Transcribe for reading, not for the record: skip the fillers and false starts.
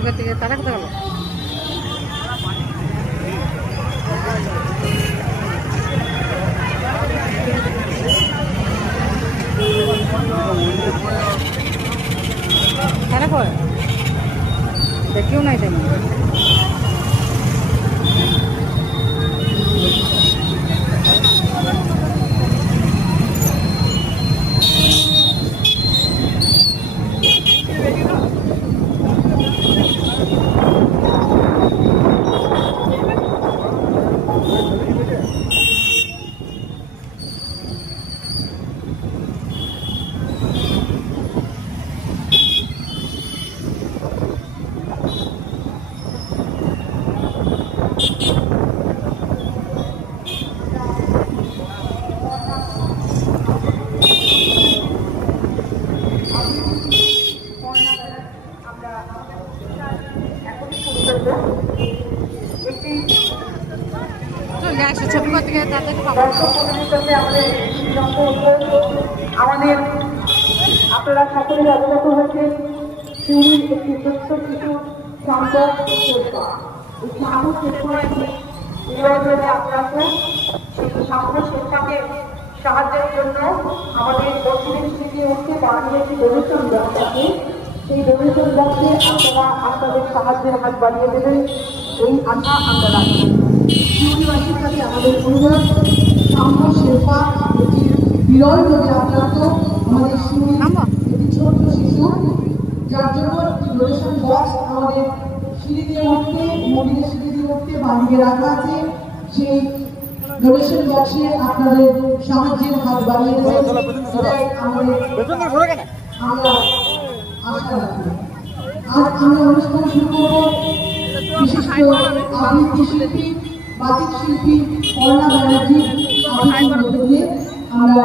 ছবি করতে গিয়ে তারা কোথায় গেল? তারা কয় দেখিও নাই তেমন। আমাদের আপনারা সকলে অবগত হয়েছে সিউড়ির একটি ছোট্ট শিশু শান্ত শেরপা। এই শান্ত শেরপাকে আপনাকে সেই শান্ত শেরপাকে সাহায্যের জন্য আমাদের দক্ষিণের স্মৃতি হচ্ছে বানিয়ে একটি ডোনেশন বক্স আছে। সেই ডোনেশন বক্সে আপনারা আপনাদের সাহায্যের হাত বাড়িয়ে দেবেন, এই আশা আমরা রাখি। সিউড়িবাসীর কাছে আমাদের অনুরোধ, শান্ত শেরপা একটি বিরল রোগে আক্রান্ত আমাদের সিউড়ির একটি ছোট্ট শিশু, যার জন্য একটি ডোনেশন বক্স আমাদের সিঁড়ি দিয়ে উঠতে মন্দিরের সিঁড়ি দিয়ে উঠতে বানিয়ে রাখা আছে। সেই ডোনেশন বক্সে আপনাদের সাহায্যের হাত বাড়িয়ে দেবেন, এটাই আমরা আশা রাখি। আজ আমরা অনুষ্ঠান শুরু করব বিশিষ্ট আবৃত্তি শিল্পী বাচিক শিল্পী কর্ণা ব্যানার্জি। আমরা